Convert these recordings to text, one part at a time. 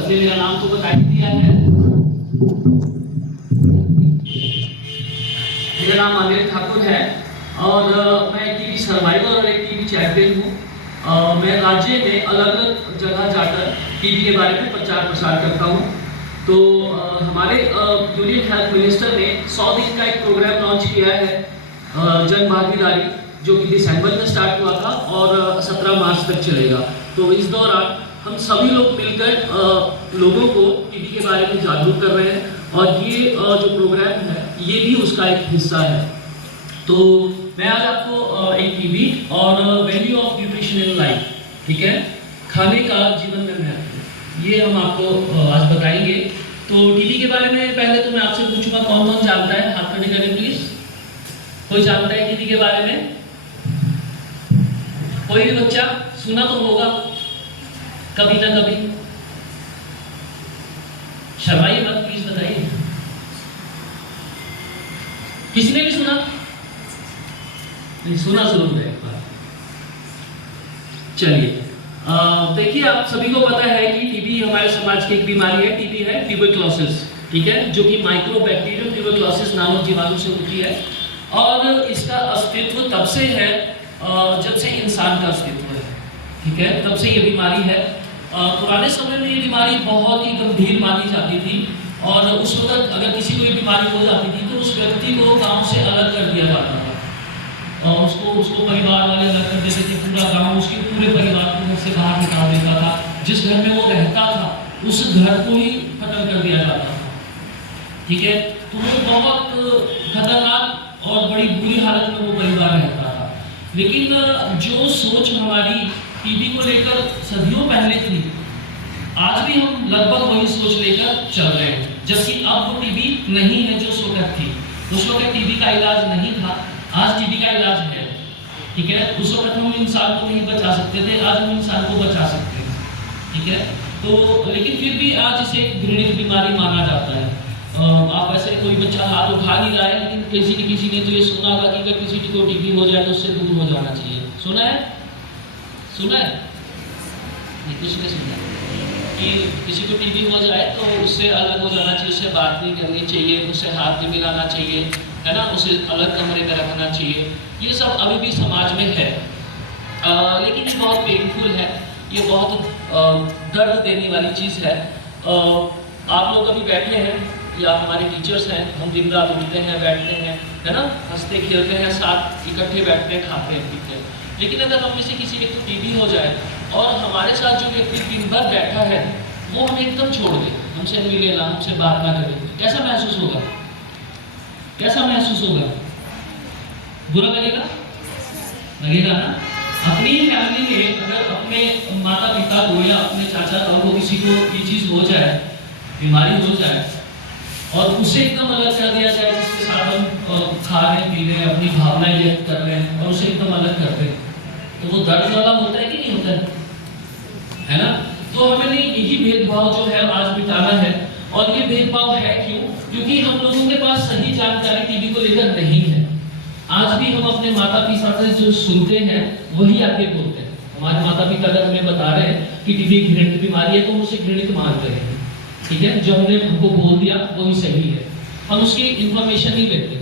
सबने मेरा नाम तो बता ही दिया है। मेरा नाम अनिल ठाकुर है और मैं एक टीवी सर्वाइवर और एक टीवी चैंपियन हूँ। मैं राज्य में अलग अलग जगह जाकर टीवी के बारे में प्रचार प्रसार करता हूँ। तो हमारे यूनियन हेल्थ मिनिस्टर ने 100 दिन का एक प्रोग्राम लॉन्च किया है, जन भागीदारी, जो कि दिसंबर में स्टार्ट हुआ था और 17 मार्च तक चलेगा। तो इस दौरान हम सभी लोग मिलकर लोगों को टीबी के बारे में जागरूक कर रहे हैं और ये जो प्रोग्राम है ये भी उसका एक हिस्सा है। तो मैं आज आपको एक टीबी और value of nutrition in life, ठीक है, खाने का जीवन में महत्व, ये हम आपको आज बताएंगे। तो टीबी के बारे में पहले तो मैं आपसे पूछूंगा, कौन कौन जानता है? हाथ खड़े करें प्लीज। कोई जानता है टीबी के बारे में? कोई भी बच्चा सुना तो होगा कभी ना कभी। शर्माइए मत, प्लीज बताइए। किसने भी सुना? नहीं सुना जरूर है एक बार। चलिए देखिए, आप सभी को पता है कि टीबी हमारे समाज की एक बीमारी है। टीबी है ट्यूबरक्लोसिस, ठीक है, जो कि माइक्रोबैक्टीरियम ट्यूबरक्लोसिस नामक जीवाणु से होती है और इसका अस्तित्व तब से है जब से इंसान का अस्तित्व है, ठीक है, तब से ये बीमारी है। पुराने समय में ये बीमारी बहुत ही गंभीर मानी जाती थी और उस वक्त अगर किसी को ये बीमारी हो जाती थी तो उस व्यक्ति को गांव से अलग कर दिया जाता था और उसको परिवार वाले अलग कर देते थे। पूरा गांव उसके पूरे परिवार को घर से बाहर निकाल देता था। जिस घर में वो रहता था उस घर को ही खत्म कर दिया जाता था, ठीक है। तो वो बहुत खतरनाक और बड़ी बुरी हालत में वो परिवार रहता था। लेकिन जो सोच हमारी टीबी को लेकर सदियों पहले थी, आज भी हम लगभग वही सोच लेकर चल रहे हैं। जबकि अब वो टीबी नहीं है जो उस वक्त थी। उस वक्त टीबी का इलाज नहीं था, आज टीबी का इलाज है, ठीक है। उस वक्त हम इंसान को नहीं बचा सकते थे, आज हम इंसान को बचा सकते हैं, ठीक है। तो लेकिन फिर भी आज इसे एक घृणित बीमारी माना जाता है। आप ऐसे कोई बच्चा हाथ उठा नहीं रहा है, लेकिन किसी न किसी ने तो ये सुना होगा कि अगर किसी को टीबी हो जाए तो उससे दूर हो जाना चाहिए। सुना है? सुना है? नहीं, कुछ नहीं सुना कि किसी को टीबी हो जाए तो उससे अलग हो जाना चाहिए, उससे बात नहीं करनी चाहिए, उससे हाथ नहीं मिलाना चाहिए, है ना, उसे अलग कमरे में रखना चाहिए। ये सब अभी भी समाज में है, लेकिन ये बहुत पेनफुल है, ये बहुत दर्द देने वाली चीज़ है। आप लोग अभी बैठे हैं या हमारे टीचर्स हैं, हम दिन रात उठते हैं, बैठते हैं, है ना, हंसते खेलते हैं, साथ इकट्ठे बैठते हैं, खाते हैं, पीते हैं। लेकिन अगर हम में से किसी व्यक्ति को टीबी हो जाए और हमारे साथ जो व्यक्ति दिन भर बैठा है वो हमें एकदम छोड़ दे, हमसे मिले ना, हमसे बात ना करे, कैसा महसूस होगा? कैसा महसूस होगा? बुरा लगेगा? लगेगा ना? अपनी फैमिली में अगर अपने माता पिता को या अपने चाचा ताऊ को किसी को ये चीज़ हो जाए, बीमारी हो जाए और उसे एकदम अलग कर दिया जाए, जिसके साथ हम खा रहे हैं, पी रहे हैं, अपनी भावनाएं व्यक्त कर रहे हैं और उसे एकदम अलग कर दें, तो वो दर्द वाला होता है कि नहीं होता है ना? तो हमें यही भेदभाव जो है आज मिटाना है। और ये भेदभाव है क्यों? क्योंकि हम लोगों के पास सही जानकारी टीबी को लेकर नहीं है। आज भी हम अपने माता पिता से जो सुनते हैं वही आगे बोलते हैं। हमारे माता पिता अगर हमें बता रहे हैं कि टीबी घृणित बीमारी है तो हम उसे घृणित मान रहे हैं, ठीक है। जो हमने हमको बोल दिया वही सही है, हम उसकी इंफॉर्मेशन नहीं लेते।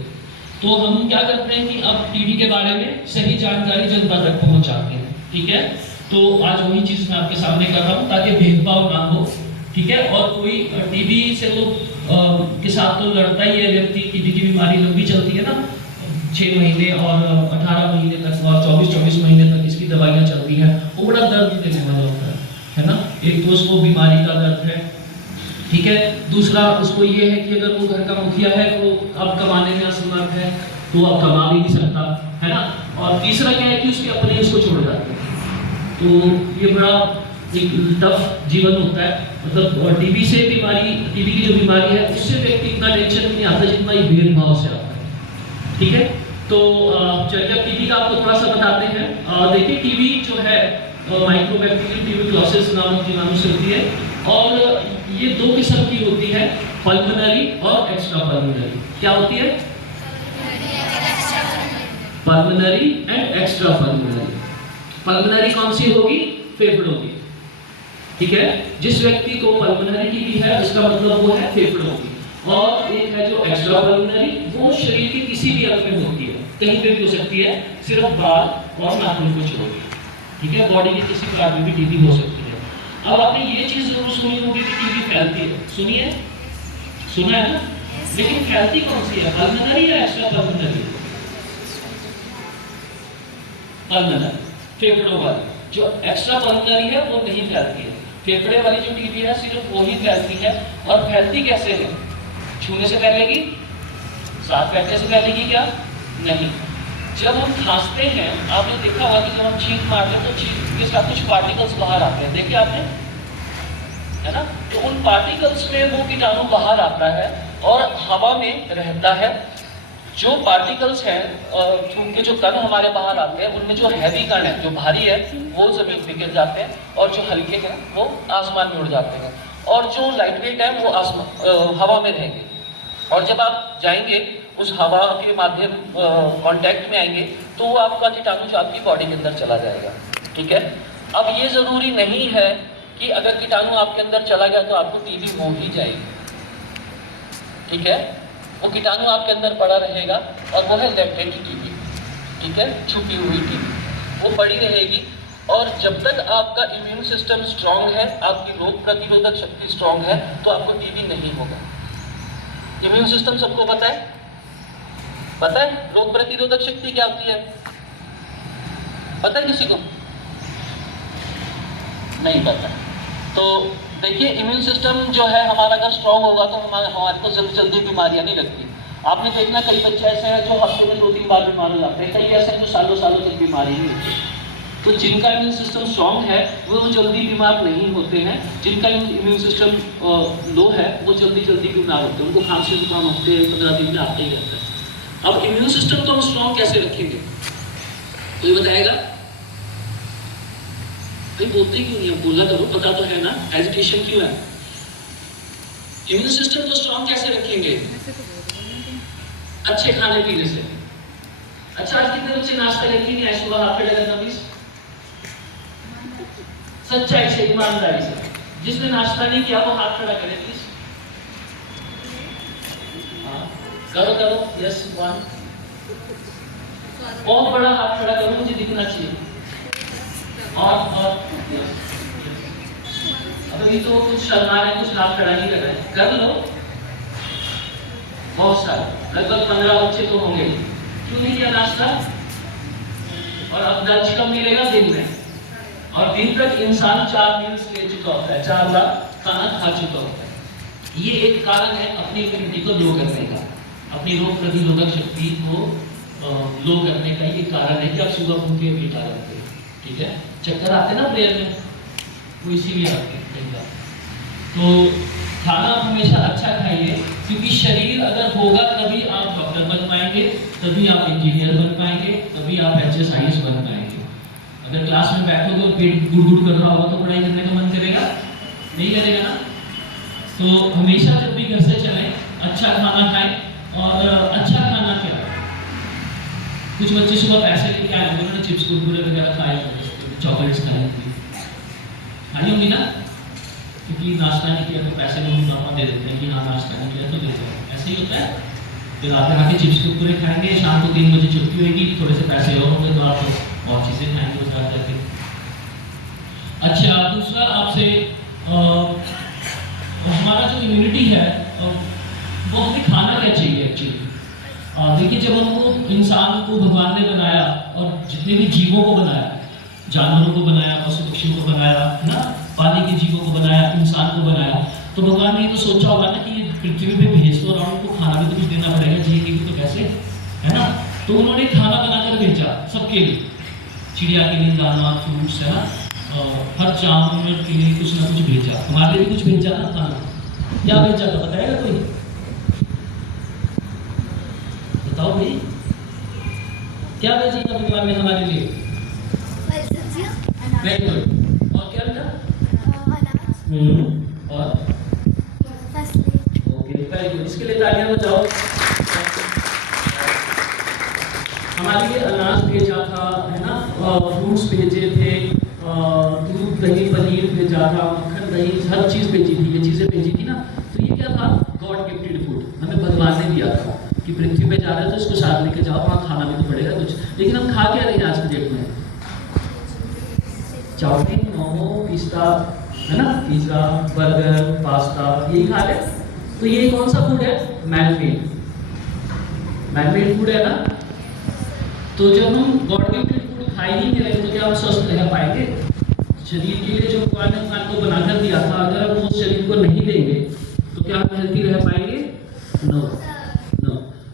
तो हम क्या करते हैं कि अब टीबी के बारे में सही जानकारी जनता तक पहुंचाते हैं, ठीक है। तो आज वही चीज़ मैं आपके सामने कर रहा हूँ ताकि भेदभाव ना हो, ठीक है। और कोई टीबी से तो के साथ तो लड़ता ही है व्यक्ति। टीबी की बीमारी लंबी चलती है ना, 6 महीने और 18 महीने तक और 24-24 महीने तक इसकी दवाइयाँ चलती हैं। वो बड़ा दर्द देने वाला होता है ना। एक तो उसको बीमारी का दर्द है, ठीक है। दूसरा उसको ये है कि अगर वो घर का मुखिया है तो अब कमाने में असमर्थ है तो अब कमा भी नहीं सकता, है ना। और तीसरा क्या है कि उसके अपने उसको छोड़ जाते हैं। तो ये बड़ा एक टफ जीवन होता है। मतलब टीबी से बीमारी, टीबी की जो बीमारी है उससे व्यक्ति इतना टेंशन नहीं आता जितना ये भेदभाव से आता है, ठीक है। तो चलिए अब टीबी का आपको थोड़ा सा बताते हैं। देखिए टीबी जो है माइक्रोबैक्टीरियम ट्यूबरक्लोसिस नामक जीवाणु से होती है और ये 2 किस्म की होती है, पल्मोनरी और एक्स्ट्रा पल्मोनरी। क्या होती है? Pulmonary and extra pulmonary. Pulmonary कौन सी होगी? फेफड़ों की, ठीक है। जिस व्यक्ति को पल्मोनरी टीबी है उसका मतलब वो है फेफड़ों की, और एक है जो एक्स्ट्रा पल्मोनरी, वो शरीर के किसी भी अंग में होती है, कहीं पे भी हो सकती है, सिर्फ बाल और नाखून को छोड़ के, ठीक है। बॉडी के किसी पार्ट में भी टीबी हो सकती है। अब आपने ये चीज जरूर सुनी होगी कि टीबी फैलती है, सुनिए, सुना है ना, लेकिन फैलती कौन सी है, पल्मोनरी या एक्स्ट्रा पल्मोनरी? पल्मोनरी, फेफड़ों वाली। जो एक्स्ट्रा पल्मोनरी है वो नहीं फैलती है, फेफड़े वाली जो टीबी है सिर्फ वो ही फैलती है। और फैलती कैसे है? छूने से फैलेगी, साथ बैठने से फैलेगी क्या? नहीं। जब हम खांसते हैं, आपने देखा होगा कि जब हम छींक मारते हैं तो छींक के साथ कुछ पार्टिकल्स बाहर आते हैं, देखिए आपने, है ना। तो उन पार्टिकल्स में वो कीटाणु बाहर आता है और हवा में रहता है। जो पार्टिकल्स हैं, चूंकि जो कण हमारे बाहर आते हैं उनमें जो हैवी कण है, जो भारी है, वो जमीन पे गिर जाते हैं, और जो हल्के हैं वो आसमान में उड़ जाते हैं, और जो लाइट वेट है वो हवा में रहेंगे। और जब आप जाएंगे उस हवा के माध्यम कांटेक्ट में आएंगे तो वो आपका कीटाणु आपकी बॉडी के अंदर चला जाएगा, ठीक है। अब ये जरूरी नहीं है कि अगर कीटाणु आपके अंदर चला गया तो आपको टीबी हो ही जाएगी, ठीक है। वो कीटाणु आपके अंदर पड़ा रहेगा और वो है लेटेंट टीबी, ठीक है, छुपी हुई टीबी, वो पड़ी रहेगी। और जब तक आपका इम्यून सिस्टम स्ट्रांग है, आपकी रोग प्रतिरोधक शक्ति स्ट्रांग है, तो आपको टीबी नहीं होगा। इम्यून सिस्टम सबको पता है, पता है रोग प्रतिरोधक शक्ति क्या होती है? पता है किसी को? नहीं पता। तो देखिए, इम्यून सिस्टम जो है हमारा अगर स्ट्रांग होगा तो हमारे को जल्दी जल्दी बीमारियां नहीं लगती। आपने देखना कई बच्चे ऐसे हैं जो हफ्ते में 2-3 बार बीमार हो जाते हैं, कई ऐसे हैं जो सालों सालों तक बीमारी नहीं होती। तो जिनका इम्यून सिस्टम स्ट्रांग है वो जल्दी बीमार नहीं होते हैं, जिनका इम्यून सिस्टम लो है वो जल्दी जल्दी बीमार होते हैं, उनको खांसी जुकाम हफ्ते 15 दिन में आता ही रहता है। अब इम्यून सिस्टम तो हम स्ट्रांग कैसे रखेंगे, कोई बताएगा? भाई बोलते क्यों नहीं, बोला करो, पता तो है ना, एजिटेशन क्यों है? इम्यून सिस्टम तो स्ट्रांग कैसे रखेंगे? अच्छे खाने पीने से। अच्छा, आज कितने बच्चे नाश्ता करके नहीं आए सुबह? हाथ खड़े करना प्लीज, सच्चाई से, ईमानदारी से। जिसने नाश्ता नहीं किया वो हाथ खड़ा करे प्लीज। करो करो, यस, 1। बहुत बड़ा हाथ खड़ा करो, मुझे दिखना चाहिए। और अभी तो कुछ शर्मा रहे, कुछ हाथ खड़ा नहीं कर रहे, कर लो। बहुत सारे, लगभग 15 बच्चे तो होंगे। क्यों नहीं किया नाश्ता? और अब लंच कब मिलेगा? दिन में। और दिन तक इंसान 4 मील्स ले चुका होता है, 4 बार खाना खा चुका होता है। ये एक कारण है अपनी इम्यूनिटी को लो करने का, अपनी रोग प्रतिरोधक शक्ति को लो करने का ये कारण है कि आप सुबह भूखे लेटा रहते हैं, ठीक है। चक्कर आते ना प्रेयर में, वो इसीलिए आते हैं कई बार। तो खाना हमेशा अच्छा खाइए, क्योंकि शरीर अगर होगा तभी आप डॉक्टर बन पाएंगे, तभी आप इंजीनियर बन पाएंगे, तभी आप HSIS बन पाएंगे। अगर क्लास में बैठोगे और पेट गुड़गुड़ कर रहा होगा तो पढ़ाई करने का मन करेगा? नहीं करेगा ना। तो हमेशा जब भी घर से चलें, अच्छा खाना खाएं। और अच्छा खाना क्या, कुछ बच्चे सुबह पैसे लेके आए, उन्होंने चिप्स कुरकुरे वगैरह खाए, चॉकलेट्स खाए, खाई होंगी ना, क्योंकि नाश्ता नहीं किया तो पैसे मम्मी पापा दे देते हैं कि हाँ नाश्ता नहीं किया तो दे दो, ऐसे ही होता है। फिर आप आके चिप्स कुरकुरे खाएंगे, शाम को 3 बजे छुट्टी होगी, थोड़े से पैसे और होंगे तो आप बहुत चीज़ें खाएंगे उस बात करके। अच्छा, दूसरा आपसे हमारा जो इम्यूनिटी है वो हमें खाना क्या चाहिए एक्चुअली। देखिए, जब हमको इंसान को भगवान ने बनाया और जितने भी जीवों को बनाया, जानवरों को बनाया, पशु पक्षियों को बनाया, है ना, पानी के जीवों को बनाया, इंसान को बनाया, तो भगवान ने ये तो सोचा होगा ना कि ये पृथ्वी पे भेज दो और उनको खाना भी तो कुछ देना पड़ेगा, जिएंगे तो कैसे, है ना। तो उन्होंने खाना बनाकर भेजा सबके लिए, चिड़िया के लिए दाना, फ्रूट्स, है ना, हर जानवर के लिए कुछ ना कुछ भेजा, हमारे लिए कुछ भेजा ना खाना। क्या भेजा था बताएगा कोई? बताओ भाई, क्या भेजा था भगवान ने हमारे लिए? Very good. और क्या था? और ओके, वेरी गुड, इसके लिए तालियां बजाओ। हमारे लिए अनाज भेजा था, है ना, फ्रूट्स भेजे थे, दूध, दही, पनीर भेजा था, दही, हर चीज़ भेजी थी, ये चीज़ें भेजी थी ना, तो ये क्या था? गॉड गिफ्टेड फूड, हमें भगवान ने दिया था कि पृथ्वी पे जा रहे हो तो इसको साथ लेके जाओ, वहाँ खाना भी तो पड़ेगा कुछ। लेकिन हम खा क्या रहे हैं आज की डेट में? चाउमीन, मोमो, पिस्ता, है ना, पिज्जा, बर्गर, पास्ता, यही खा रहे हैं। तो ये कौन सा फूड है? मैनमेड फूड है ना। तो जब हम गॉड गिफ्टेड फूड खा ही नहीं रहे तो क्या हम स्वस्थ रह पाएंगे? शरीर के लिए जो भगवान ने खान को बनाकर दिया था, अगर हम उस शरीर को नहीं देंगे तो क्या हम हेल्थी रह पाएंगे? नो।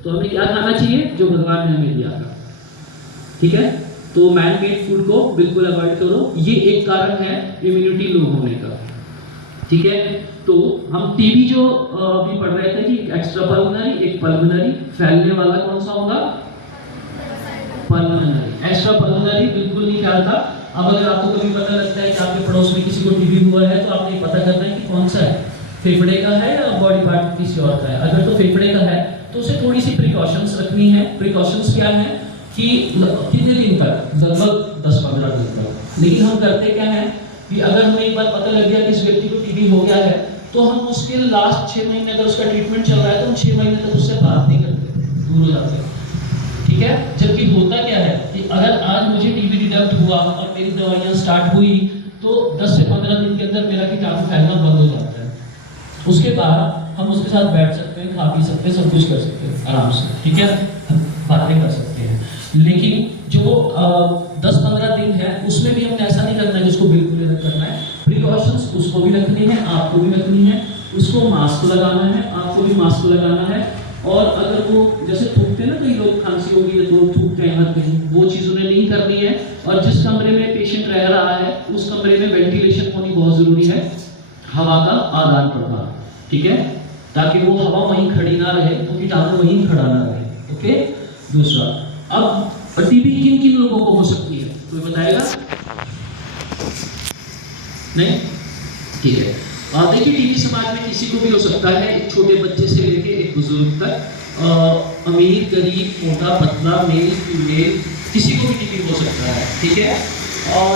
तो हमें क्या खाना चाहिए? जो भगवान ने हमें दिया था, ठीक है। तो मैन मेड फूड को बिल्कुल अवॉइड करो, ये एक कारण है इम्यूनिटी लो होने का, ठीक है। तो हम टीबी जो अभी पढ़ रहे थे कि एक्स्ट्रा पल्मोनरी, एक पल्मोनरी, फैलने वाला कौन सा होगा? पल्मोनरी। एक्स्ट्रा पल्मोनरी बिल्कुल नहीं फैलता। अब अगर आपको कभी पता लगता है कि आपके पड़ोस में किसी को टीबी हुआ है तो आपने पता करना है कि कौन सा है, फेफड़े का है या बॉडी पार्ट किसी और का है। अगर तो फेफड़े का है तो उसे थोड़ी सी प्रिकॉशंस रखनी है। प्रिकॉशंस क्या है कि कितने दिन तक? लगभग 10-15 दिन तक। लेकिन हम करते क्या है कि अगर हमें एक बार पता लग गया कि इस व्यक्ति को टीबी हो गया है तो हम उसके लास्ट 6 महीने अगर उसका ट्रीटमेंट चल रहा है तो हम 6 महीने तक उससे बात नहीं करते, दूर हो जाते हैं, ठीक है। जबकि होता क्या है कि अगर आज मुझे टीबी डिटेक्ट हुआ और मेरी दवाइयाँ स्टार्ट हुई तो 10 से 15 दिन के अंदर मेरा कीटाणु फैलना बंद हो जाता है। उसके बाद हम उसके साथ बैठ सकते हैं, खा पी सकते हैं, सब कुछ कर सकते हैं आराम से, ठीक है, हम बातें कर सकते हैं। लेकिन जो 10-15 दिन है उसमें भी हमने ऐसा नहीं करना है जिसको बिल्कुल अलग करना है। प्रिकॉशंस उसको भी रखनी है, आपको भी रखनी है। उसको मास्क लगाना है, आपको भी मास्क लगाना है। और अगर वो जैसे थूकते हैं ना, कई लोग खांसी होगी तो थूकते हैं हर कहीं, वो चीज़ उन्हें नहीं करनी है। और जिस कमरे में पेशेंट रह रहा है उस कमरे में वेंटिलेशन होनी बहुत ज़रूरी है, हवा का आदान प्रदान, ठीक है, ताकि वो हवा वहीं खड़ी ना रहे, वो कीटाणु वहीं खड़ा ना रहे, ओके। दूसरा, अब टीबी किन किन लोगों को हो सकती है, कोई बताएगा? नहीं, ठीक है। देखिए, टीबी समाज में किसी को भी हो सकता है, एक छोटे बच्चे से लेके एक बुजुर्ग तक, अमीर, गरीब, मोटा, पतला, मेल, फीमेल, किसी को भी टीबी हो सकता है, ठीक है।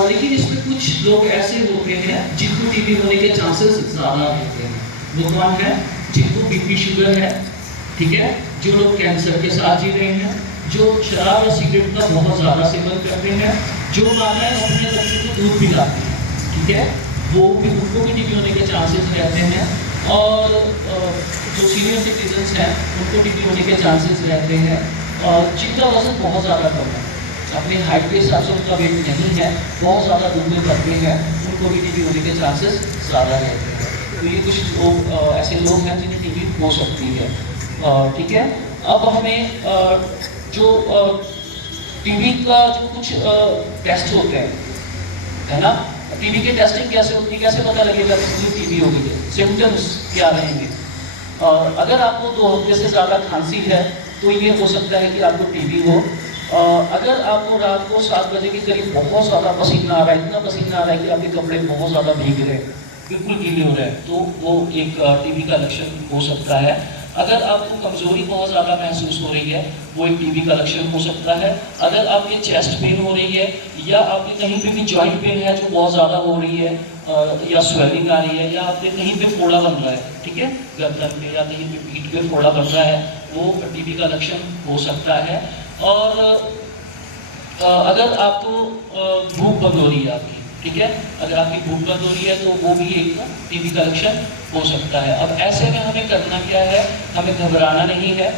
लेकिन इसमें कुछ लोग ऐसे होते हैं जिनको टीबी होने के चांसेस ज़्यादा रहते हैं। वो कौन है? जिनको बीपी शुगर है, ठीक है, जो लोग कैंसर के साथ जी रहे हैं, जो शराब और सिगरेट का बहुत ज़्यादा सेवन करते हैं, जो माता है अपने बच्चे को दूध पिलाते हैं, ठीक है, उनको भी टीबी होने के चांसेस रहते हैं। और जो सीनियर सिटीजन्स हैं उनको टीबी होने के चांसेस रहते हैं। और जिनका वजन बहुत ज़्यादा कम है, अपने हाइट के हिसाब से उनका वेट नहीं है, बहुत ज़्यादा दुबले पतले हैं, उनको भी टीबी होने के चांसेस ज़्यादा रहते हैं। तो ये कुछ लोग ऐसे लोग हैं जिन्हें टीबी हो सकती है, ठीक है। अब हमें जो टीबी का जो कुछ टेस्ट होते हैं, है ना, टीबी की टेस्टिंग कैसे होती है, कैसे पता लगेगा कि टीबी हो गई है, सिम्टम्स क्या रहेंगे। और अगर आपको 2 हफ्ते से ज़्यादा खांसी है तो ये हो सकता है कि आपको टीबी हो। अगर आपको रात को 7 बजे के करीब बहुत ज़्यादा पसीना आ रहा है, इतना पसीना आ रहा है कि आपके कपड़े बहुत ज़्यादा भीग रहे हैं, बिल्कुल गीले हो रहे हैं, तो वो एक टीबी का लक्षण हो सकता है। अगर आपको कमजोरी बहुत ज़्यादा महसूस हो रही है, वो एक टीबी का लक्षण हो सकता है। अगर आपकी चेस्ट पेन हो रही है या आपकी कहीं पे भी जॉइंट पेन है जो बहुत ज़्यादा हो रही है, या स्वेलिंग आ रही है, या आपके कहीं पे फोड़ा बन रहा है, ठीक है, गर्दन पे या कहीं पे पीठ पे फोड़ा बन रहा है, वो टीबी का लक्षण हो सकता है। और अगर आपको भूख बंद हो रही है आपकी, ठीक है, अगर आपकी भूख बंद हो रही है तो वो भी एक टीबी का लक्षण हो सकता है। अब ऐसे में हमें करना क्या है? हमें घबराना नहीं है,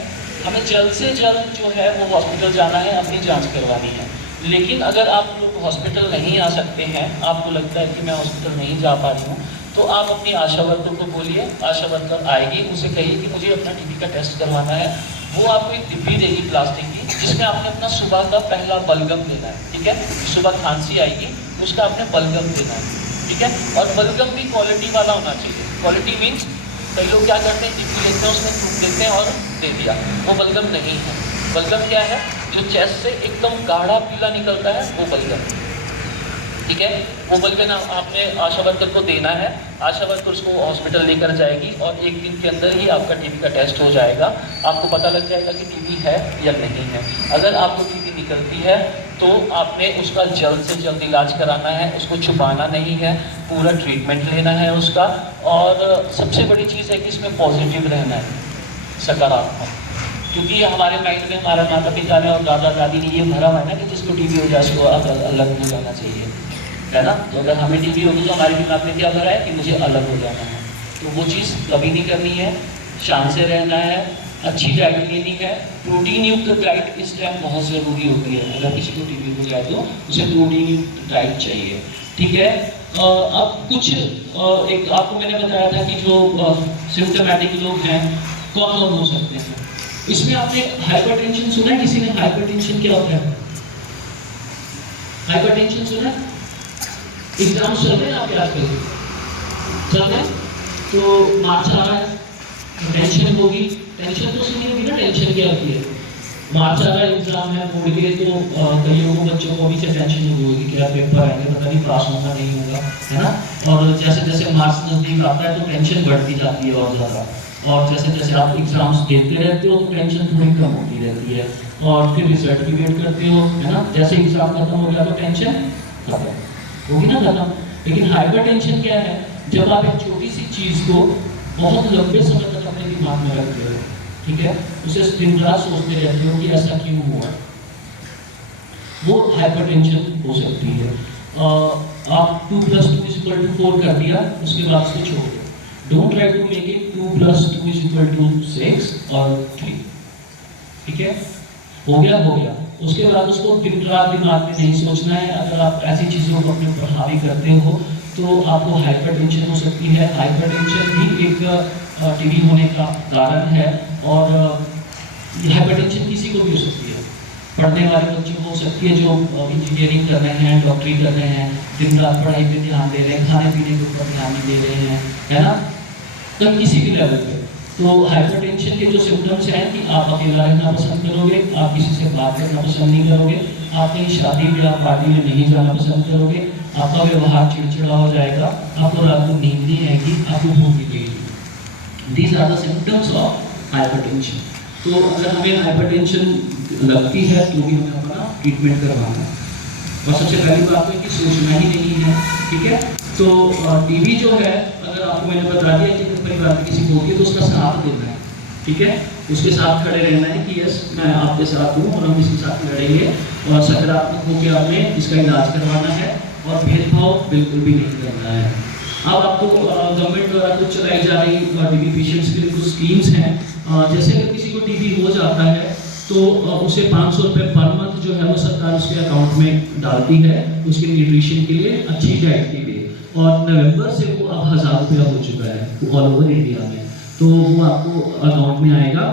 हमें जल्द से जल्द जो है वो हॉस्पिटल जाना है, अपनी जांच करवानी है। लेकिन अगर आप लोग हॉस्पिटल नहीं आ सकते हैं, आपको लगता है कि मैं हॉस्पिटल नहीं जा पा रही हूँ, तो आप अपनी आशा वर्कर को बोलिए, आशा वर्कर आएगी, उसे कहिए कि मुझे अपना टीबी का टेस्ट करवाना है। वो आपको एक डिब्बी देगी प्लास्टिक की, जिसमें आपने अपना सुबह का पहला बलगम देना है, ठीक है, सुबह खांसी आएगी उसका आपने बलगम देना है, ठीक है। और बलगम भी क्वालिटी वाला होना चाहिए। क्वालिटी मीन्स कई लोग क्या करते हैं, डिब्बी लेते हैं, उसमें थूक देते हैं और दे दिया, वो बलगम नहीं है। बलगम क्या है? जो चेस्ट से एकदम गाढ़ा पीला निकलता है, वो बलगम, ठीक है। वो बलगम आपने आशा वर्कर को देना है। आशा वर्कर उसको हॉस्पिटल लेकर जाएगी और 1 दिन के अंदर ही आपका टीबी का टेस्ट हो जाएगा। आपको पता लग जाएगा कि टीबी है या नहीं है। अगर आपको टीबी निकलती है तो आपने उसका जल्द से जल्द इलाज कराना है, उसको छुपाना नहीं है, पूरा ट्रीटमेंट लेना है उसका। और सबसे बड़ी चीज़ है कि इसमें पॉजिटिव रहना है, सकारात्मक, क्योंकि हमारे माइंड में हमारा माता पिता ने और दादा दादी ने ये भरा हुआ है ना कि जिसको टीबी हो जाए उसको अलग हो जाना चाहिए, है ना। तो अगर हमें टीबी होगी तो हमारे दिमाग में क्या भरा है कि मुझे अलग हो जाना है। तो वो चीज़ कभी नहीं करनी है, शान से रहना है, अच्छी डाइट लेनी है। प्रोटीन युक्त डाइट इस टाइम बहुत ज़रूरी होती है। अगर किसी को टीबी हो जाए तो उसे प्रोटीन युक्त डाइट चाहिए, ठीक है। अब कुछ एक आपको मैंने बताया था कि जो सिम्टोमेटिक लोग हैं कौन कौन हो सकते हैं। इसमें आपने हाइपरटेंशन सुना है? किसी ने हाइपरटेंशन क्या होता है? हाइपरटेंशन सुना है? एग्जाम चल रहे हैं आपके आजकल? चल रहे हैं तो मार्च आ रहा है, टेंशन होगी। टेंशन तो सुनी होगी ना, टेंशन क्या होती है? मार्च आ रहा है, एग्जाम है बोर्ड के, तो कई लोगों बच्चों को भी टेंशन होगी कि क्या पेपर आएंगे, पता नहीं पास होगा नहीं होगा, है ना। और जैसे जैसे मार्च नजदीक आता है तो टेंशन बढ़ती जाती है और ज़्यादा। और जैसे जैसे आप एग्जाम्स देते रहते हो तो टेंशन थोड़ी कम होती रहती है। और फिर रिजल्ट भी वेट करते हो, है ना। जैसे एग्जाम खत्म हो गया तो टेंशन खत्म होगी ना, खत्म। लेकिन हाइपरटेंशन क्या है? जब आप एक छोटी सी चीज़ को बहुत लंबे समय तक अपने दिमाग में रखते हो, ठीक है, उसे दिन रात सोचते रहते हो कि ऐसा क्यों हुआ, वो हाइपरटेंशन हो सकती है। आप 2 + 2 = 4 कर दिया, उसके बाद उसको छोड़ दो। Don't try to make it 2 + 2 = 6 और 3, ठीक है। हो गया हो गया। उसके बाद उसको दिन रात दिमाग में नहीं सोचना है। अगर आप ऐसी चीज़ों को अपने ऊपर हावी करते हो तो आपको हाइपरटेंशन हो सकती है। हाइपरटेंशन भी एक टीबी होने का कारण है। और हाइपरटेंशन किसी को भी हो सकती है। पढ़ने वाले बच्चों को हो सकती है जो इंजीनियरिंग कर रहे हैं, डॉक्टरी कर रहे हैं, दिन रात पढ़ाई पे ध्यान दे रहे हैं, खाने पीने के ऊपर ध्यान नहीं दे रहे हैं, है ना। तो किसी भी लेवल पे तो हाइपरटेंशन के जो सिम्टम्स हैं कि आप अकेला रहना पसंद करोगे, आप किसी से बात करना पसंद नहीं करोगे, आप कहीं शादी ब्याह पार्टी में नहीं जाना पसंद करोगे, आपका व्यवहार चिड़चिड़ा हो जाएगा, आपको रात को नींद नहीं आएगी, आपको भूख नहीं लगेगी। These are the symptoms of hypertension. तो अगर हमें हाइपरटेंशन लगती है तो भी हमें अपना ट्रीटमेंट करवाना है। और सबसे पहली बात है कि सोचना ही नहीं है, ठीक है। तो टीबी जो है, अगर आपको मैंने बता दिया कि परिवार में किसी को होगी तो उसका साथ देना है, ठीक है। उसके साथ खड़े रहना है कि यस मैं आपके साथ हूँ और हम इसी साथ लड़ेंगे। और सकारात्मक होकर आपने इसका इलाज करवाना है और भेदभाव बिल्कुल भी नहीं करना है। अब आपको गवर्नमेंट द्वारा कुछ चलाई जा रही टीबी पेशेंट्स के लिए कुछ स्कीम्स हैं। जैसे अगर किसी को टीबी हो जाता है तो उसे 500 रुपये पर मंथ जो है वो सरकार उसके अकाउंट में डालती है उसके न्यूट्रिशन के लिए, अच्छी डाइट के लिए। और नवंबर से वो अब 1000 रुपया हो चुका है ऑल ओवर इंडिया में। तो वो आपको अकाउंट में आएगा।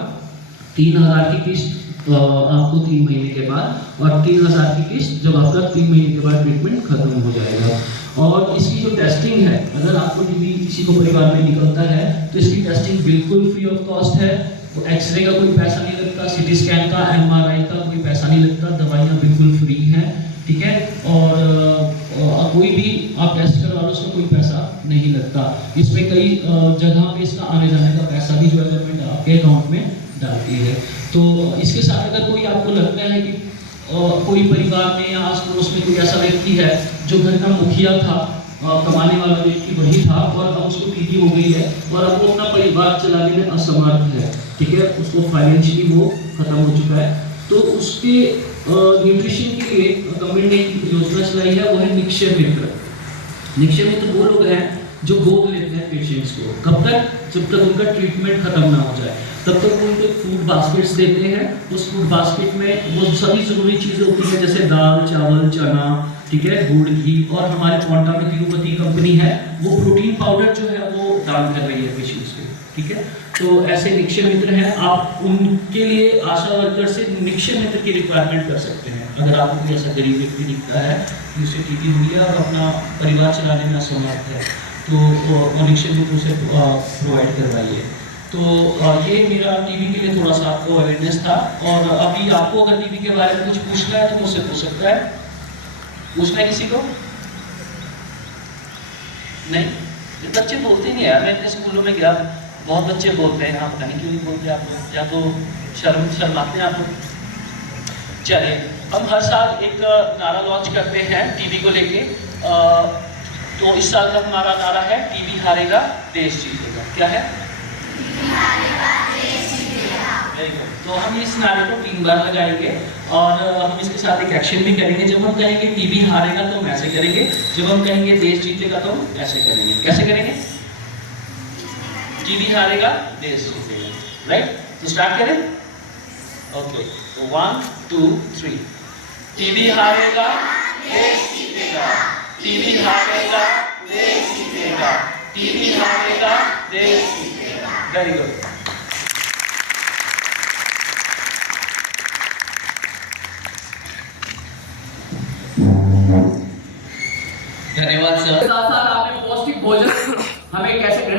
3000 की किस्त आपको 3 महीने के बाद, और 3000 की किस्त जब आपका 3 महीने के बाद ट्रीटमेंट खत्म हो जाएगा। और इसकी जो टेस्टिंग है, अगर आपको टीबी किसी को परिवार में निकलता है तो इसकी टेस्टिंग बिल्कुल फ्री ऑफ कॉस्ट है। तो एक्सरे का कोई पैसा नहीं लगता, सीटी स्कैन का, MRI का कोई पैसा नहीं लगता, दवाइयाँ बिल्कुल फ्री हैं, ठीक है। और कोई भी आप टेस्ट करवा लो उसमें कोई पैसा नहीं लगता। इसमें कई जगह पे इसका आने जाने का पैसा भी जो है गवर्नमेंट आपके अकाउंट में डालती है। तो इसके साथ अगर कोई आपको लगता है कि कोई परिवार में या आस पड़ोस में कोई ऐसा व्यक्ति है जो घर का मुखिया था, कमाने वाला व्यक्ति वही था और अब उसको टीबी हो गई है और अब वो अपना परिवार चलाने में असमर्थ है, ठीक है, उसको फाइनेंशियली वो खत्म हो चुका है, तो उसके न्यूट्रिशन के लिए गवर्नमेंट ने एक योजना चलाई है, वो है निक्षय मित्र। निक्षय मित्र वो लोग हैं जो गोद लेते हैं पेशेंट्स को। कब तक? जब तक उनका ट्रीटमेंट खत्म ना हो जाए तब तक वो उनको फूड बास्केट्स देते हैं। उस फूड बास्केट में वो सभी जरूरी चीज़ें होती हैं जैसे दाल, चावल, चना, ठीक है, गुड़, घी। और हमारे कोंटा में तिरुपति कंपनी है, वो प्रोटीन पाउडर जो है वो दान कर रही है पेशेंट्स को, ठीक है। तो ऐसे निक्षय मित्र हैं, आप उनके लिए आशा वर्कर से निक्षय मित्र की रिक्वायरमेंट कर सकते हैं। अगर आपको कोई ऐसा गरीब व्यक्ति दिखता है कि उसे टीबी हुई है और अपना परिवार चलाने में असमर्थ है तो निक्षय मित्र उसे प्रोवाइड करवाइए। तो ये मेरा टीबी के लिए थोड़ा सा आपको अवेयरनेस था। और अभी आपको अगर टीबी के बारे में कुछ पूछना है तो मुझसे पूछ सकता है। पूछना है किसी को? नहीं? ये बच्चे बोलते नहीं है। मैं इतने स्कूलों में गया, बहुत बच्चे बोलते हैं, यहाँ पता नहीं क्यों नहीं बोलते आप लोग, या तो शर्माते हैं आप लोग। चलिए, हम हर साल एक नारा लॉन्च करते हैं टीबी को लेके। तो इस साल का हमारा नारा है टीबी हारेगा देश जीतेगा। क्या है? Very good. तो हम इस नारे को 3 बार लगाएंगे और हम इसके साथ एक एक्शन भी करेंगे। जब हम कहेंगे टीबी हारेगा तो हम ऐसे करेंगे, जब हम कहेंगे देश जीतेगा तो हम ऐसे करेंगे। कैसे करेंगे? टीबी हारेगा देश जीतेगा, राइट? तो स्टार्ट करें। ओके, तो 1 2 3। टीबी हारेगा देश जीतेगा, टीबी हारेगा देश जीतेगा, टीबी हारेगा देश जीतेगा। Very good.